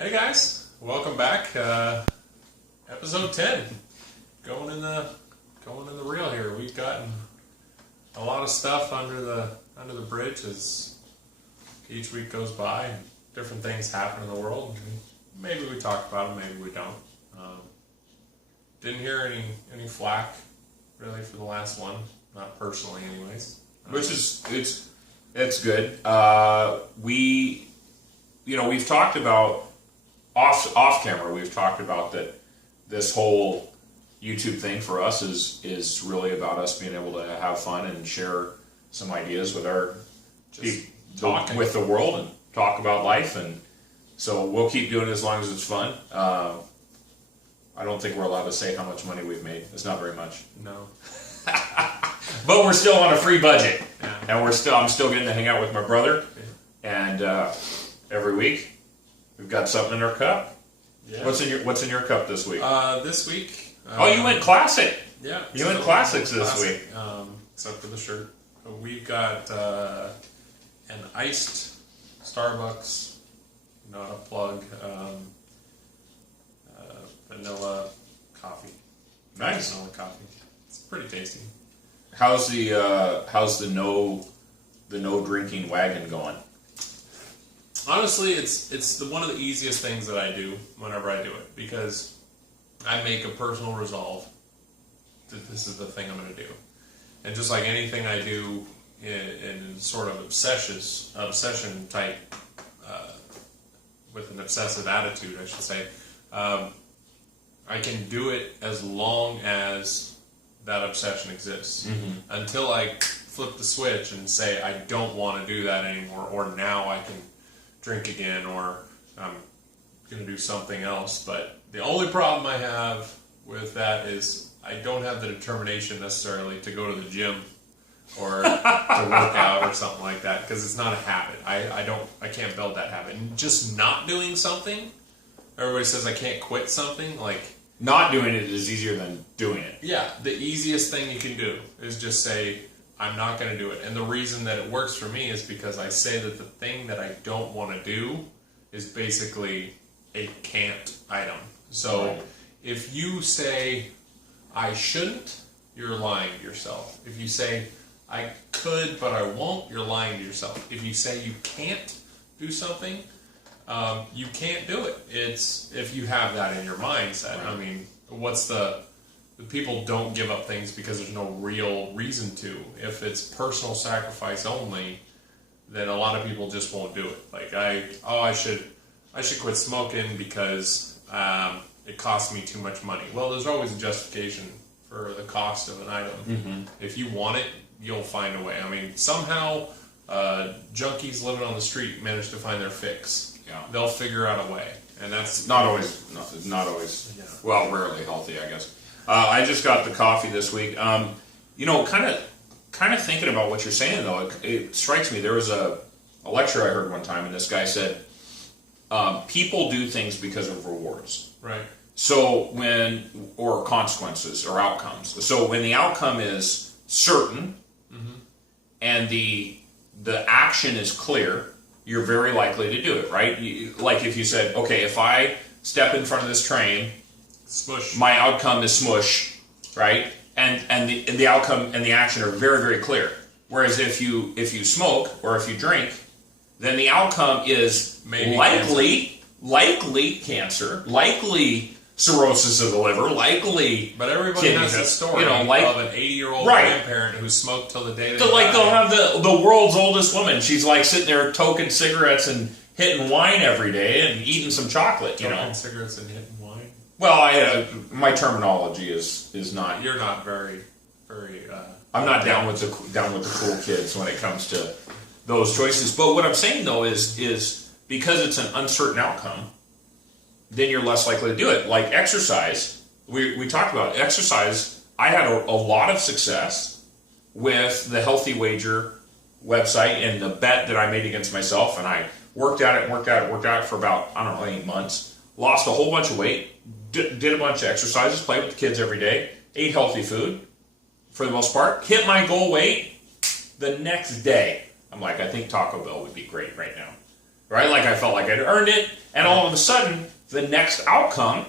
Hey guys, welcome back. Episode 10. Going in the reel here. We've gotten a lot of stuff under the bridge as each week goes by and different things happen in the world. Maybe we talk about them, maybe we don't. Didn't hear any flack really for the last one, not personally, anyways. Which is it's good. We've talked about off camera. We've talked about that this whole YouTube thing for us is really about us being able to have fun and share some ideas with with the world and talk about life, and so we'll keep doing it as long as it's fun. I don't think we're allowed to say how much money we've made. It's not very much. No. But we're still on a free budget, yeah. And I'm still getting to hang out with my brother, and every week we've got something in our cup. Yeah. What's in your cup this week? This week. You went classic. Yeah. You went classics this week. Except for the shirt. We've got an iced Starbucks, not a plug, vanilla coffee. Nice. Vanilla coffee. It's pretty tasty. How's the no drinking wagon going? Honestly, it's one of the easiest things that I do whenever I do it, because I make a personal resolve that this is the thing I'm going to do. And just like anything I do in sort of obsession type, with an obsessive attitude, I should say, I can do it as long as that obsession exists. Mm-hmm. Until I flip the switch and say I don't want to do that anymore, or now I can drink again, or I'm going to do something else. But the only problem I have with that is I don't have the determination necessarily to go to the gym or to work out or something like that, because it's not a habit. I can't build that habit. And just not doing something, everybody says I can't quit something, like not doing it is easier than doing it. Yeah, the easiest thing you can do is just say, I'm not going to do it. And the reason that it works for me is because I say that the thing that I don't want to do is basically a can't item. So right. If you say, I shouldn't, you're lying to yourself. If you say, I could but I won't, you're lying to yourself. If you say you can't do something, you can't do it. It's if you have that in your mindset. Right. I mean, what's the people don't give up things because there's no real reason to. If it's personal sacrifice only, then a lot of people just won't do it. Like I should quit smoking because it costs me too much money. Well, there's always a justification for the cost of an item. Mm-hmm. If you want it, you'll find a way. I mean, somehow junkies living on the street manage to find their fix. Yeah. They'll figure out a way, and that's Not always. Yeah. Well, rarely healthy, I guess. I just got the coffee this week. Kind of thinking about what you're saying, though, it strikes me. There was a lecture I heard one time, and this guy said, people do things because of rewards. Right. So or consequences or outcomes. So when the outcome is certain, Mm-hmm. and the action is clear, you're very likely to do it, right? Like if you said, okay, if I step in front of this train, Smush. my outcome is smush, right? And the outcome and the action are very, very clear. Whereas if you smoke or if you drink, then the outcome is Maybe likely cancer, likely cirrhosis of the liver, likely. But everybody has a story of an 80-year-old right. grandparent who smoked till the day they They'll died. have the world's oldest woman. She's like sitting there toking cigarettes and hitting wine every day and eating some chocolate. Toking cigarettes and hitting wine. Well, my terminology is not. You're not very, very. I'm not down with the cool kids when it comes to those choices. But what I'm saying though is because it's an uncertain outcome, then you're less likely to do it. Like exercise, we talked about exercise. I had a lot of success with the Healthy Wager website and the bet that I made against myself, and I worked at it for about 8 months. Lost a whole bunch of weight, did a bunch of exercises, played with the kids every day, ate healthy food for the most part, hit my goal weight the next day. I'm like, I think Taco Bell would be great right now. right? Like I felt like I'd earned it, and all of a sudden, the next outcome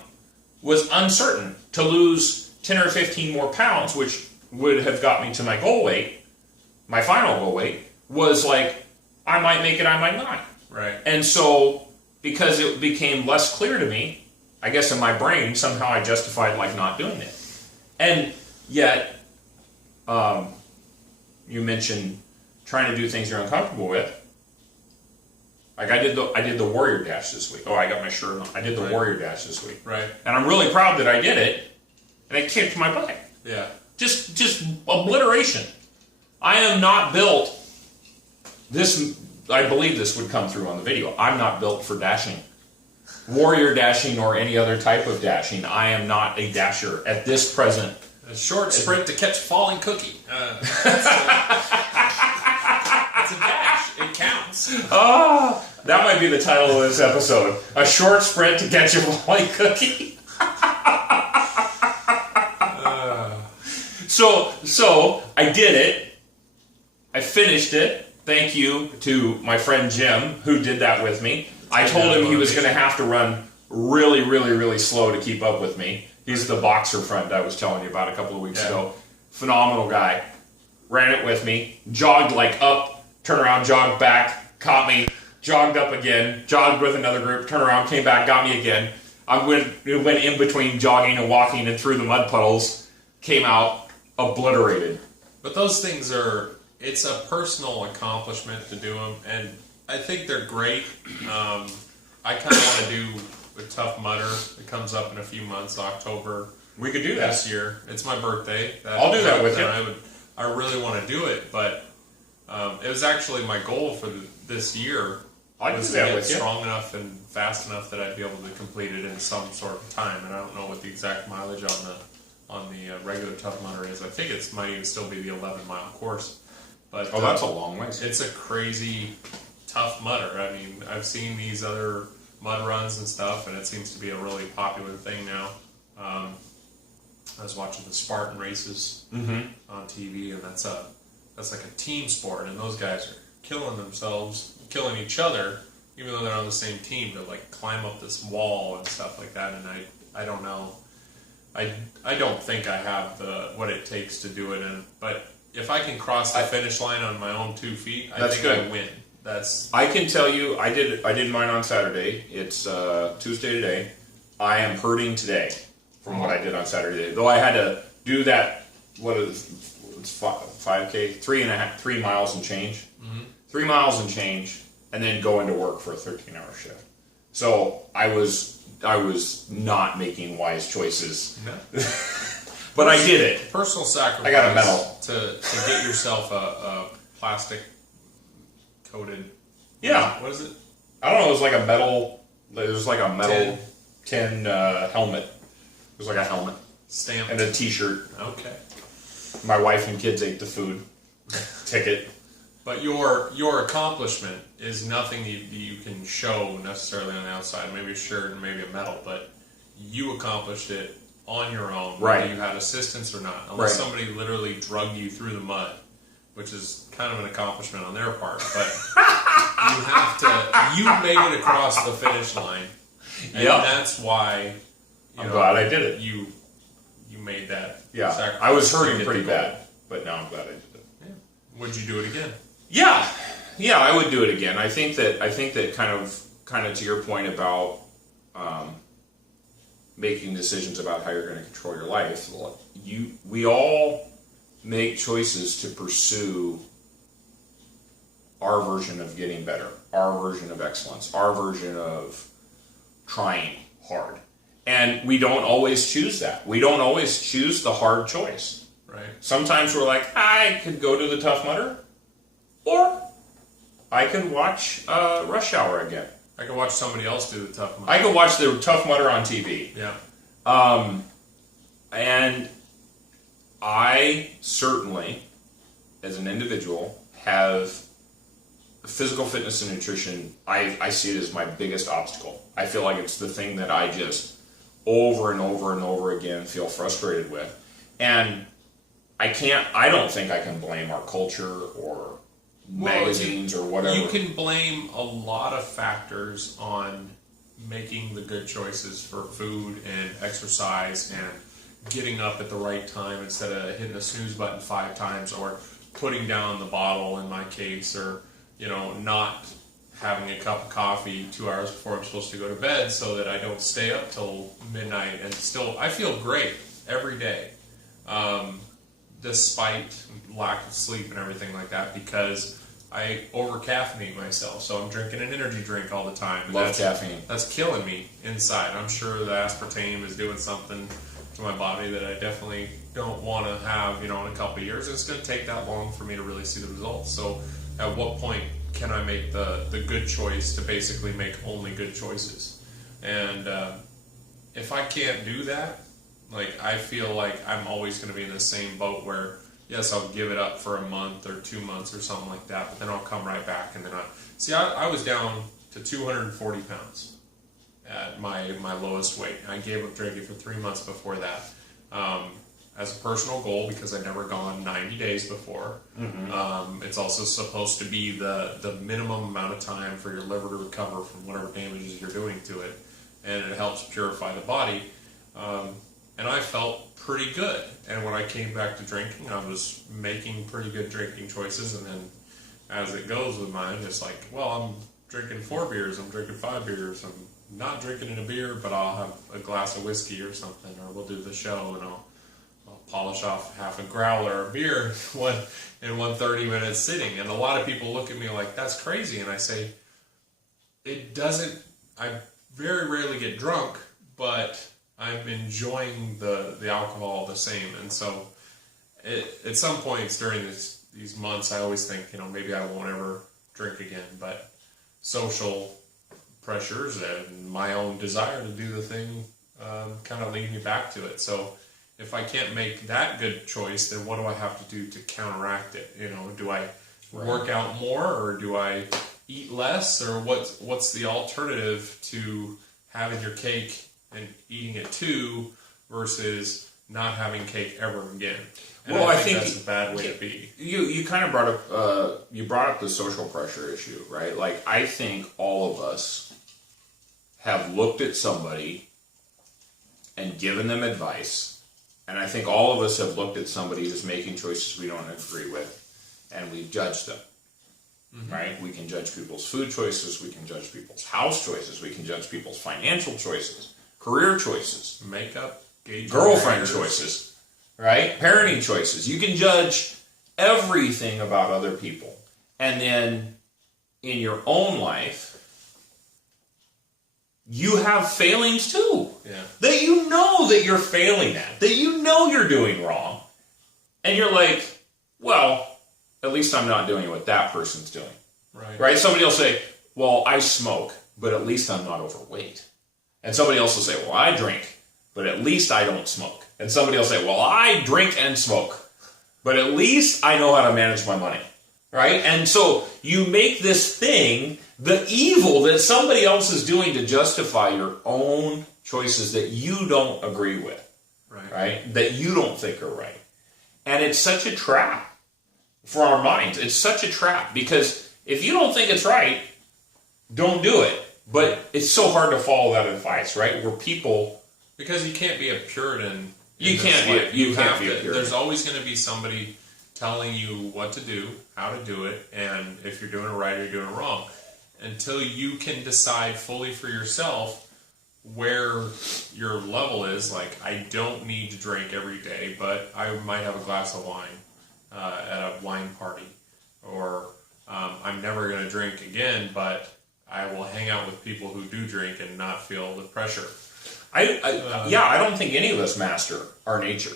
was uncertain. To lose 10 or 15 more pounds, which would have got me to my goal weight, my final goal weight, was like, I might make it, I might not. Right. And so, because it became less clear to me, I guess in my brain, somehow I justified like not doing it. And yet, you mentioned trying to do things you're uncomfortable with. Like I did the Warrior Dash this week. Oh, I got my shirt on. I did the Warrior Dash this week. Right. And I'm really proud that I did it, and it kicked my butt. Yeah. Just obliteration. I am not built. I believe this would come through on the video. I'm not built for dashing. Warrior dashing or any other type of dashing. I am not a dasher at this present. A short sprint to catch a falling cookie. It's a dash. It counts. Oh, that might be the title of this episode. A short sprint to catch a falling cookie. So I did it. I finished it. Thank you to my friend Jim, who did that with me. I told him he was going to have to run really, really, really slow to keep up with me. He's the boxer friend I was telling you about a couple of weeks ago. Phenomenal guy. Ran it with me. Jogged like up, turned around, jogged back, caught me, jogged up again, jogged with another group, turned around, came back, got me again. I went in between jogging and walking and through the mud puddles, came out obliterated. But those things it's a personal accomplishment to do them, and I think they're great. I kind of want to do a Tough Mudder. It comes up in a few months, October. We could do that this year. It's my birthday. I'll do that with you. I really want to do it, but it was actually my goal for this year. I was do to that get with you. strong enough and fast enough that I'd be able to complete it in some sort of time. And I don't know what the exact mileage on the regular Tough Mudder is. I think it might even still be the 11-mile course. But that's a long way. It's a crazy tough mudder. I mean, I've seen these other mud runs and stuff, and it seems to be a really popular thing now. I was watching the Spartan races on TV, and that's like a team sport, and those guys are killing themselves, killing each other, even though they're on the same team, to like climb up this wall and stuff like that. And I don't know. I don't think I have what it takes to do it, but if I can cross the finish line on my own 2 feet, I think I win. I can tell you, I did mine on Saturday. It's Tuesday today. I am hurting today from what I did on Saturday. Though I had to do that, it's 5K, 3 miles and change. 3 miles and change, and then go into work for a 13-hour shift. So I was not making wise choices. No. But I did it. Personal sacrifice. I got a medal. To get yourself a plastic coated. Yeah. What is it? I don't know. It was like a metal. It was like a metal tin helmet. It was like a helmet. Stamp. And a T-shirt. Okay. My wife and kids ate the food. Ticket. But your accomplishment is nothing you can show necessarily on the outside. Maybe a shirt and maybe a medal, but you accomplished it on your own, right? Whether you had assistance or not, unless somebody literally drugged you through the mud, which is kind of an accomplishment on their part. But you made it across the finish line, and that's why. I'm glad I did it. You made that. Yeah, sacrifice. I was hurting pretty bad, but now I'm glad I did it. Yeah. Would you do it again? Yeah, I would do it again. I think that kind of to your point about making decisions about how you're going to control your life. We all make choices to pursue our version of getting better, our version of excellence, our version of trying hard, and we don't always choose that. We don't always choose the hard choice. Right. Sometimes we're like, I could go to the Tough Mudder, or I could watch Rush Hour again. I could watch somebody else do the Tough Mudder. I could watch the Tough Mudder on TV. Yeah. And I certainly, as an individual, have physical fitness and nutrition. I see it as my biggest obstacle. I feel like it's the thing that I just over and over and over again feel frustrated with. And I don't think I can blame our culture or magazines or whatever. You can blame a lot of factors on making the good choices for food and exercise and getting up at the right time instead of hitting the snooze button 5 times, or putting down the bottle in my case, or not having a cup of coffee 2 hours before I'm supposed to go to bed so that I don't stay up till midnight. And still, I feel great every day, despite lack of sleep and everything like that, because I over-caffeinate myself. So I'm drinking an energy drink all the time. And Love caffeine. That's killing me inside. I'm sure the aspartame is doing something to my body that I definitely don't want to have, in a couple of years. It's going to take that long for me to really see the results. So at what point can I make the good choice to basically make only good choices? And if I can't do that, I feel like I'm always going to be in the same boat where, yes, I'll give it up for a month or 2 months or something like that, but then I'll come right back. And then I was down to 240 pounds at my lowest weight. I gave up drinking for 3 months before that, as a personal goal, because I'd never gone 90 days before. Mm-hmm. It's also supposed to be the minimum amount of time for your liver to recover from whatever damages you're doing to it, and it helps purify the body. And I felt pretty good. And when I came back to drinking, I was making pretty good drinking choices. And then as it goes with mine, it's like, well, I'm drinking 4 beers, I'm drinking 5 beers, I'm not drinking in a beer, but I'll have a glass of whiskey or something, or we'll do the show and I'll polish off half a growler of beer in one 30-minute sitting. And a lot of people look at me like, that's crazy. And I say, I very rarely get drunk, but I'm enjoying the alcohol the same. And so at some points during these months, I always think, maybe I won't ever drink again. But social pressures and my own desire to do the thing kind of lead me back to it. So if I can't make that good choice, then what do I have to do to counteract it? Do I work out more, or do I eat less, or what's the alternative to having your cake and eating it too versus not having cake ever again? And I think that's a bad way to be. You kind of brought up the social pressure issue, right? I think all of us have looked at somebody and given them advice. And I think all of us have looked at somebody who's making choices we don't agree with, and we've judged them, right? We can judge people's food choices, we can judge people's house choices, we can judge people's financial choices, career choices, makeup, girlfriend choices, right? Parenting choices. You can judge everything about other people. And then in your own life, you have failings too. Yeah. That you know that you're failing at, that you know you're doing wrong. And you're like, well, at least I'm not doing what that person's doing. Right? Somebody will say, well, I smoke, but at least I'm not overweight. And somebody else will say, well, I drink, but at least I don't smoke. And somebody will say, well, I drink and smoke, but at least I know how to manage my money. Right? And so you make this thing the evil that somebody else is doing to justify your own choices that you don't agree with. Right? That you don't think are right. And it's such a trap for our minds. It's such a trap, because if you don't think it's right, don't do it. But it's so hard to follow that advice, right? Where people... Because you can't be a Puritan. You can't be a Puritan. There's always going to be somebody telling you what to do, how to do it, and if you're doing it right or you're doing it wrong. Until you can decide fully for yourself where your level is. I don't need to drink every day, but I might have a glass of wine at a wine party. Or I'm never going to drink again, but I will hang out with people who do drink and not feel the pressure. I don't think any of us master our nature,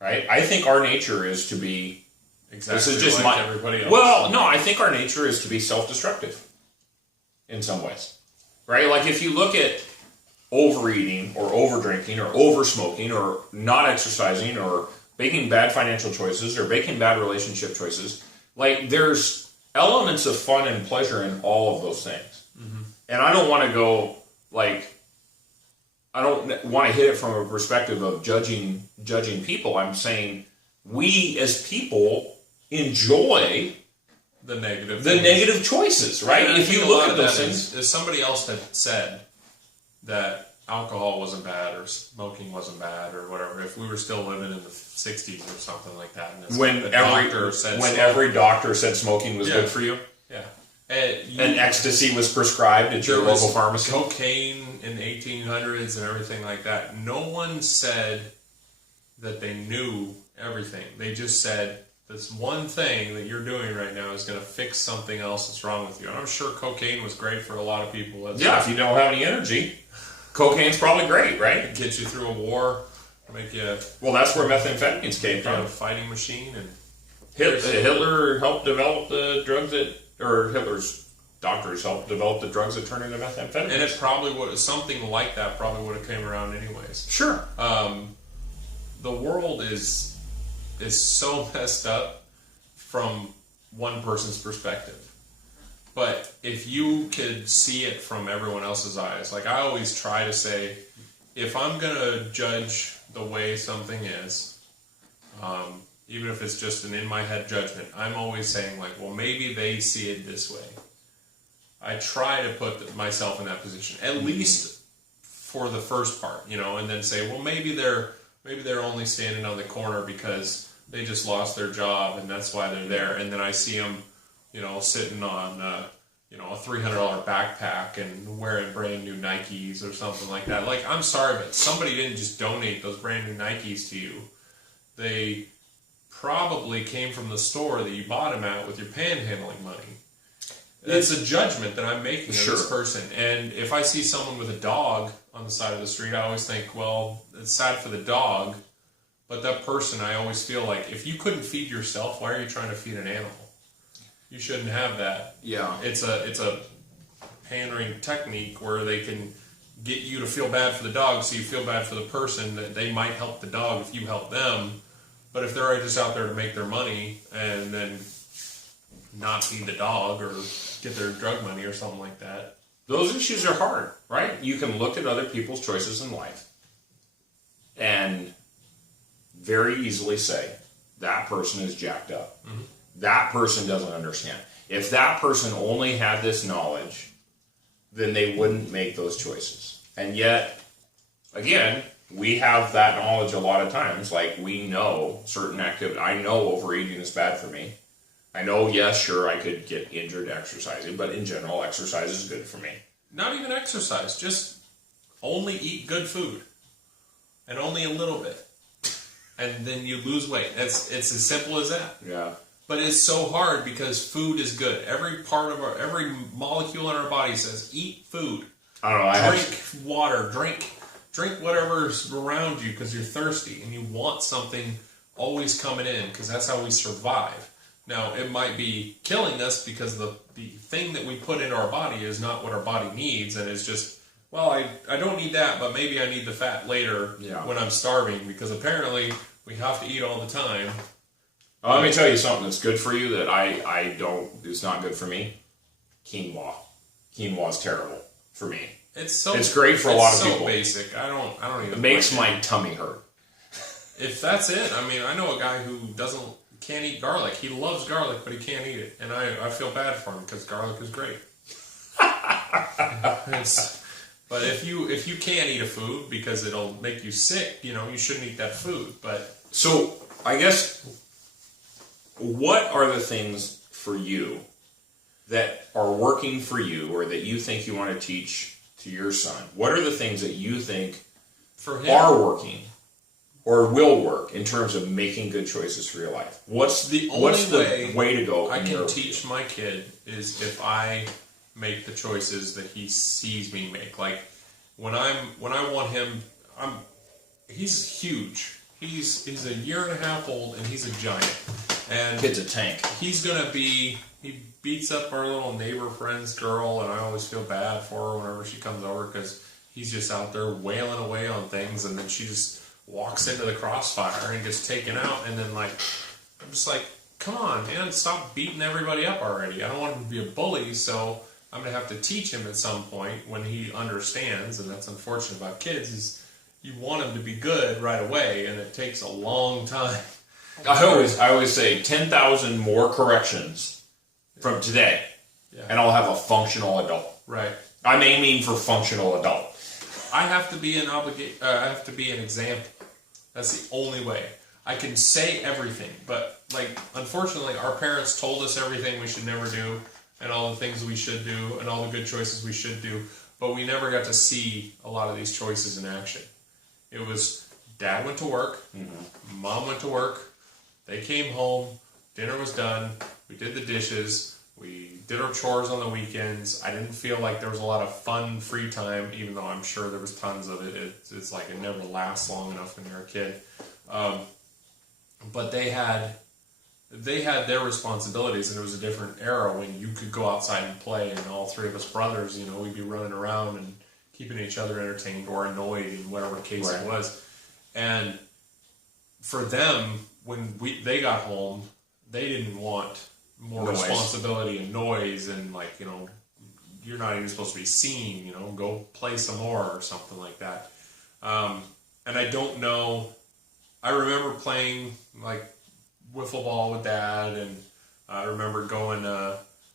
right? I think our nature is to be exactly everybody else. Well, no, I think our nature is to be self-destructive in some ways, right? If you look at overeating or overdrinking or oversmoking or not exercising or making bad financial choices or making bad relationship choices, there's elements of fun and pleasure in all of those things. Mm-hmm. And I don't want to go I don't want to hit it from a perspective of judging people. I'm saying we as people enjoy the negative the things. negative choices, right? And I If think you a look lot at of those that things, is somebody else had said that alcohol wasn't bad or smoking wasn't bad or whatever. If we were still living in the 60s or something like that, and when the doctor said every doctor said smoking was Yeah. good for you, yeah, and ecstasy was prescribed at your there was local pharmacy. cocaine in the 1800s and everything like that. No one said that they knew everything. They just said this one thing that you're doing right now is going to fix something else that's wrong with you. And I'm sure cocaine was great for a lot of people. Yeah, if you don't have any energy, cocaine's probably great, right? Get you through a war, make you Well, that's where methamphetamines came a from. fighting machine, and Hitler helped develop the drugs or Hitler's doctors helped develop the drugs that turn into methamphetamine. and it probably would something like that probably would have came around anyways. Sure. The world is so messed up from one person's perspective. But if you could see it from everyone else's eyes, like I always try to say, if I'm going to judge the way something is, even if it's just an in-my-head judgment, I'm always saying, like, well, maybe they see it this way. I try to put myself in that position, at least for the first part, and then say, well, maybe they're only standing on the corner because they just lost their job and that's why they're there. And then I see them, sitting on, a $300 backpack and wearing brand new Nikes or something like that. Like, I'm sorry, but somebody didn't just donate those brand new Nikes to you. They probably came from the store that you bought them at with your panhandling money. It's a judgment that I'm making of this person. And if I see someone with a dog on the side of the street, I always think, well, it's sad for the dog, but that person, I always feel like, if you couldn't feed yourself, why are you trying to feed an animal? You shouldn't have that. Yeah. It's a pandering technique where they can get you to feel bad for the dog, so you feel bad for the person, that they might help the dog if you help them. But if they're just out there to make their money and then not feed the dog or get their drug money or something like that. Those issues are hard, right? You can look at other people's choices in life and very easily say, that person is jacked up. Mm-hmm. That person doesn't understand. If that person only had this knowledge, then they wouldn't make those choices. And yet, again, we have that knowledge a lot of times. Like, we know certain activity. I know overeating is bad for me. I know, yes, sure, I could get injured exercising, but in general, exercise is good for me. Not even exercise, just only eat good food. And only a little bit. And then you lose weight. It's as simple as that. Yeah. But it's so hard because food is good. Every molecule in our body says, eat food. I don't know. Drink water. Drink whatever's around you because you're thirsty and you want something always coming in because that's how we survive. Now, it might be killing us because the thing that we put in our body is not what our body needs, and it's just, well, I don't need that, but maybe I need the fat later when I'm starving, because apparently we have to eat all the time. Let me tell you something that's good for you that it's not good for me. Quinoa. Quinoa is terrible for me. It's great for a lot of people. It's so basic. I don't even. It makes my tummy hurt. If that's it, I mean, I know a guy who can't eat garlic. He loves garlic, but he can't eat it, and I feel bad for him because garlic is great. But if you can't eat a food because it'll make you sick, you shouldn't eat that food. But so I guess, what are the things for you that are working for you, or that you think you want to teach to your son? What are the things that you think for him are working or will work in terms of making good choices for your life? What's the way to go? I can teach my kid is if I make the choices that he sees me make. Like when I want him, he's huge. He's a year and a half old and he's a giant. And kid's a tank. He beats up our little neighbor friend's girl, and I always feel bad for her whenever she comes over because he's just out there wailing away on things, and then she just walks into the crossfire and gets taken out, and then I'm just like, come on, man, stop beating everybody up already. I don't want him to be a bully, so I'm going to have to teach him at some point when he understands, and that's unfortunate about kids, is you want him to be good right away, and it takes a long time. I always say 10,000 more corrections from today, Yeah. and I'll have a functional adult. Right. I'm aiming for functional adult. I have to be I have to be an example. That's the only way. I can say everything, but like, unfortunately, our parents told us everything we should never do, and all the things we should do, and all the good choices we should do, but we never got to see a lot of these choices in action. It was dad went to work, mom went to work, they came home, dinner was done, we did the dishes, we did our chores on the weekends. I didn't feel like there was a lot of fun, free time, even though I'm sure there was tons of it. It's like it never lasts long enough when you're a kid. But they had their responsibilities, and it was a different era when you could go outside and play, and all three of us brothers, we'd be running around and keeping each other entertained or annoyed in whatever case it was. And for them, when they got home, they didn't want more responsibility and noise, and you're not even supposed to be seen, go play some more or something like that. And I don't know, I remember playing like wiffle ball with dad, and I remember going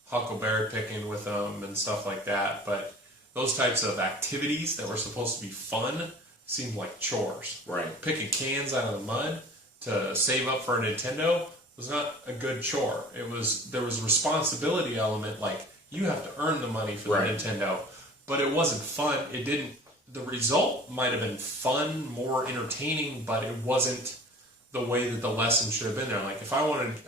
huckleberry picking with them and stuff like that, but those types of activities that were supposed to be fun seemed like chores. Right. Picking cans out of the mud to save up for a Nintendo was not a good chore. There was a responsibility element, like you have to earn the money for the Nintendo, but it wasn't fun. The result might have been fun, more entertaining, but it wasn't the way that the lesson should have been there. Like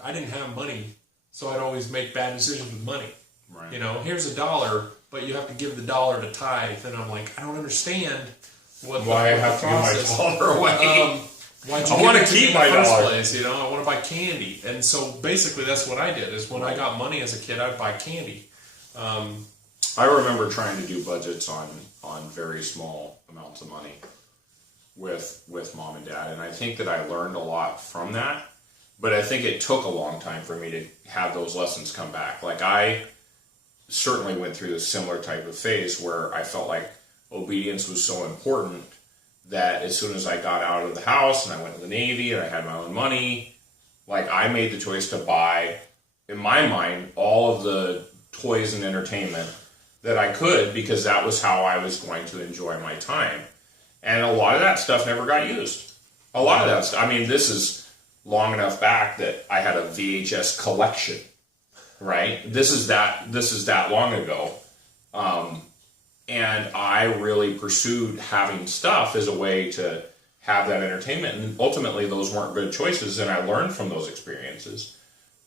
I didn't have money, so I'd always make bad decisions with money. Right. Here's $1, but you have to give the $1 to tithe, and I'm like, I don't understand why I have to give my $1 away. I want to keep my $1. I want to buy candy, and so basically that's what I did. Is when I got money as a kid, I'd buy candy. I remember trying to do budgets on very small amounts of money with mom and dad, and I think that I learned a lot from that. But I think it took a long time for me to have those lessons come back. Like I certainly went through a similar type of phase where I felt like obedience was so important that as soon as I got out of the house and I went to the Navy and I had my own money, like I made the choice to buy, in my mind, all of the toys and entertainment that I could, because that was how I was going to enjoy my time. And a lot of that stuff never got used. A lot of that stuff, I mean, this is long enough back that I had a VHS collection, right? This is that long ago. And I really pursued having stuff as a way to have that entertainment. And ultimately, those weren't good choices, and I learned from those experiences.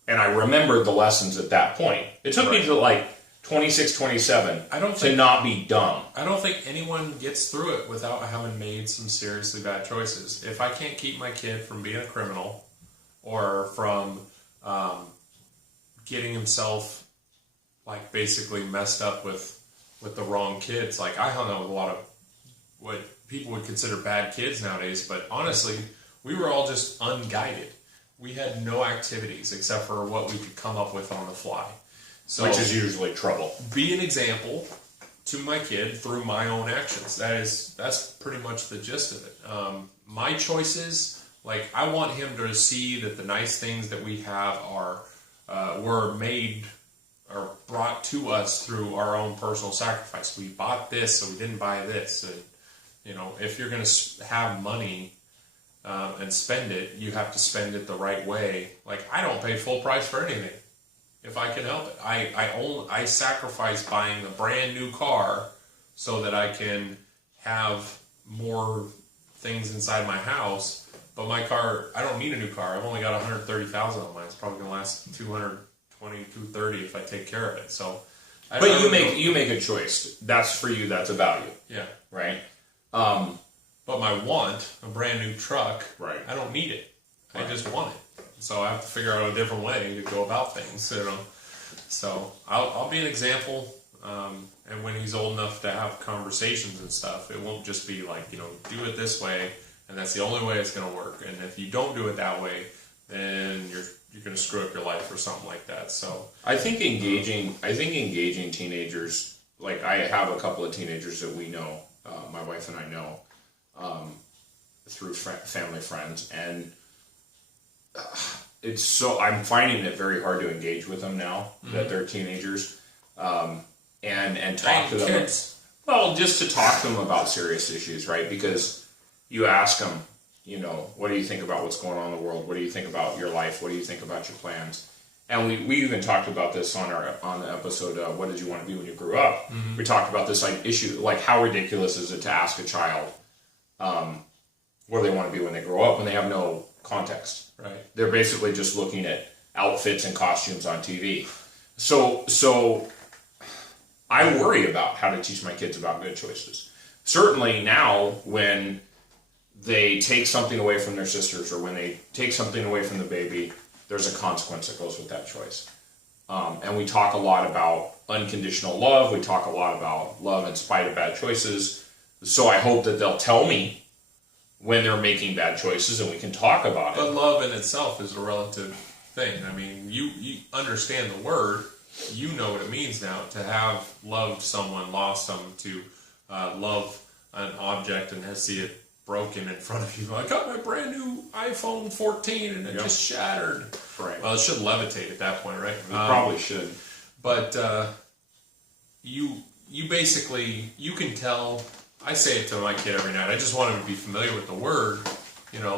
And I remembered the lessons at that point. It took me to like 26, 27 to not be dumb. I don't think anyone gets through it without having made some seriously bad choices. If I can't keep my kid from being a criminal or from getting himself like basically messed up with the wrong kids. Like I hung out with a lot of what people would consider bad kids nowadays, but honestly, we were all just unguided. We had no activities except for what we could come up with on the fly. So which is usually trouble. Be an example to my kid through my own actions. That's pretty much the gist of it. My choices, like I want him to see that the nice things that we have were made or brought to us through our own personal sacrifice. We bought this, so we didn't buy this. And, if you're going to have money and spend it, you have to spend it the right way. Like, I don't pay full price for anything if I can help it. I sacrifice buying a brand new car so that I can have more things inside my house. But my car, I don't need a new car. I've only got 130,000 on mine. It's probably going to last 220, 230 if I take care of it. So, but you make a choice. That's for you. That's a value. Yeah. Right. But my want, a brand new truck. Right. I don't need it. Right. I just want it. So I have to figure out a different way to go about things. So I'll be an example. And when he's old enough to have conversations and stuff, it won't just be like, do it this way, and that's the only way it's going to work. And if you don't do it that way, then you're going to screw up your life or something like that. So I think engaging teenagers, like I have a couple of teenagers that we know, my wife and I know, through family friends, and I'm finding it very hard to engage with them now that they're teenagers, and talk to them. Kids. Well, just to talk to them about serious issues, right? Because you ask them, what do you think about what's going on in the world? What do you think about your life? What do you think about your plans? And we even talked about this on the episode, What Did You Want to Be When You Grew Up? Mm-hmm. We talked about this issue, how ridiculous is it to ask a child what do they want to be when they grow up when they have no context. Right. They're basically just looking at outfits and costumes on TV. So I worry about how to teach my kids about good choices. Certainly now when they take something away from their sisters or when they take something away from the baby, there's a consequence that goes with that choice. And we talk a lot about unconditional love. We talk a lot about love in spite of bad choices. So I hope that they'll tell me when they're making bad choices and we can talk about it. But love in itself is a relative thing. I mean, you understand the word. You know what it means now to have loved someone, lost them, to love an object and see it broken in front of you. I got my brand new iPhone 14 and it just shattered. Right. Well, it should levitate at that point, right? It probably should. But you basically, you can tell. I say it to my kid every night. I just want him to be familiar with the word,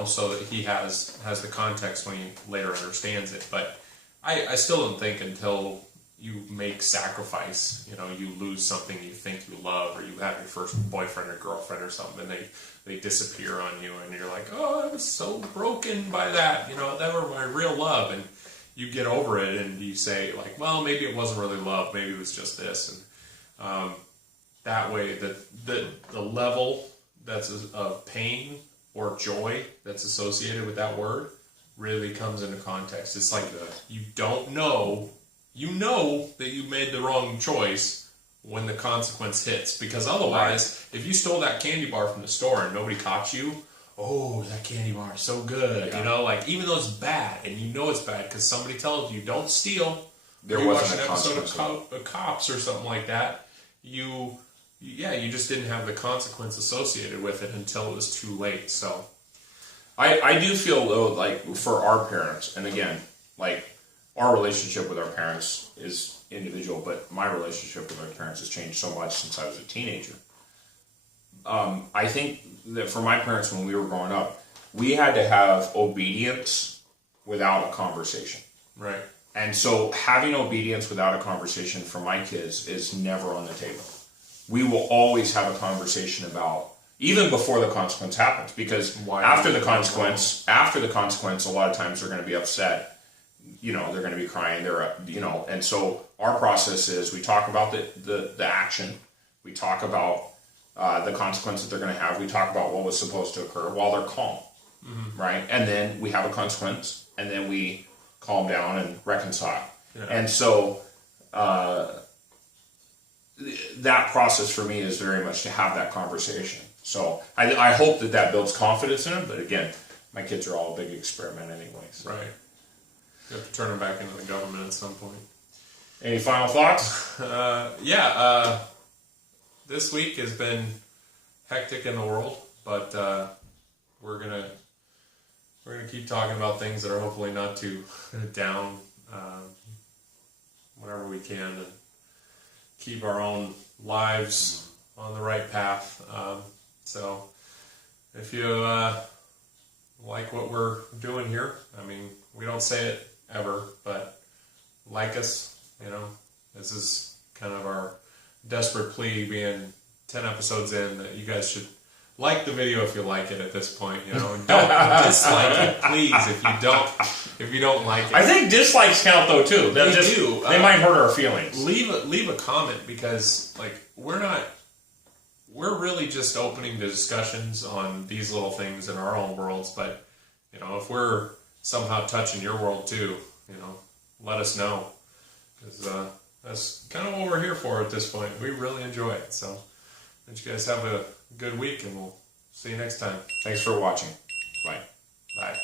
so that he has the context when he later understands it. But I still don't think until you make sacrifice, you lose something you think you love, or you have your first boyfriend or girlfriend or something, and they disappear on you, and you're like, oh, I was so broken by that. That were my real love, and you get over it, and you say like, well, maybe it wasn't really love, maybe it was just this, and that way, the level that's of pain or joy that's associated with that word really comes into context. It's like you don't know, that you made the wrong choice when the consequence hits. Because otherwise, if you stole that candy bar from the store and nobody caught you, oh, that candy bar is so good. Yeah. Even though it's bad, and it's bad because somebody told you, don't steal. There wasn't a consequence. You watch an episode of Cops or something like that, you just didn't have the consequence associated with it until it was too late. So I do feel though, for our parents, and again, our relationship with our parents is individual, but my relationship with our parents has changed so much since I was a teenager. I think that for my parents, when we were growing up, we had to have obedience without a conversation. Right. And so having obedience without a conversation for my kids is never on the table. We will always have a conversation about, even before the consequence happens, because after the consequence, a lot of times they're going to be upset. They're going to be crying. And so our process is we talk about the action. We talk about the consequence that they're going to have. We talk about what was supposed to occur while they're calm, right? And then we have a consequence, and then we calm down and reconcile. Yeah. And so that process for me is very much to have that conversation. So I hope that builds confidence in them. But again, my kids are all a big experiment anyway. So. Right. You have to turn them back into the government at some point. Any final thoughts? This week has been hectic in the world, but we're gonna keep talking about things that are hopefully not too down, whenever we can, and keep our own lives on the right path. So if you like what we're doing here, we don't say it ever, but like us. This is kind of our desperate plea, being 10 episodes in, that you guys should like the video if you like it at this point, and don't dislike it, please, if you don't like it. I think dislikes count though too. They do. They might hurt our feelings. Leave a comment, because we're really just opening the discussions on these little things in our own worlds, but if we're somehow touching your world too, let us know, because that's kind of what we're here for at this point. We really enjoy it. So, you guys have a good week, and we'll see you next time. Thanks for watching. Bye. Bye.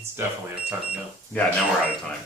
It's definitely out of time now. Yeah, now we're out of time.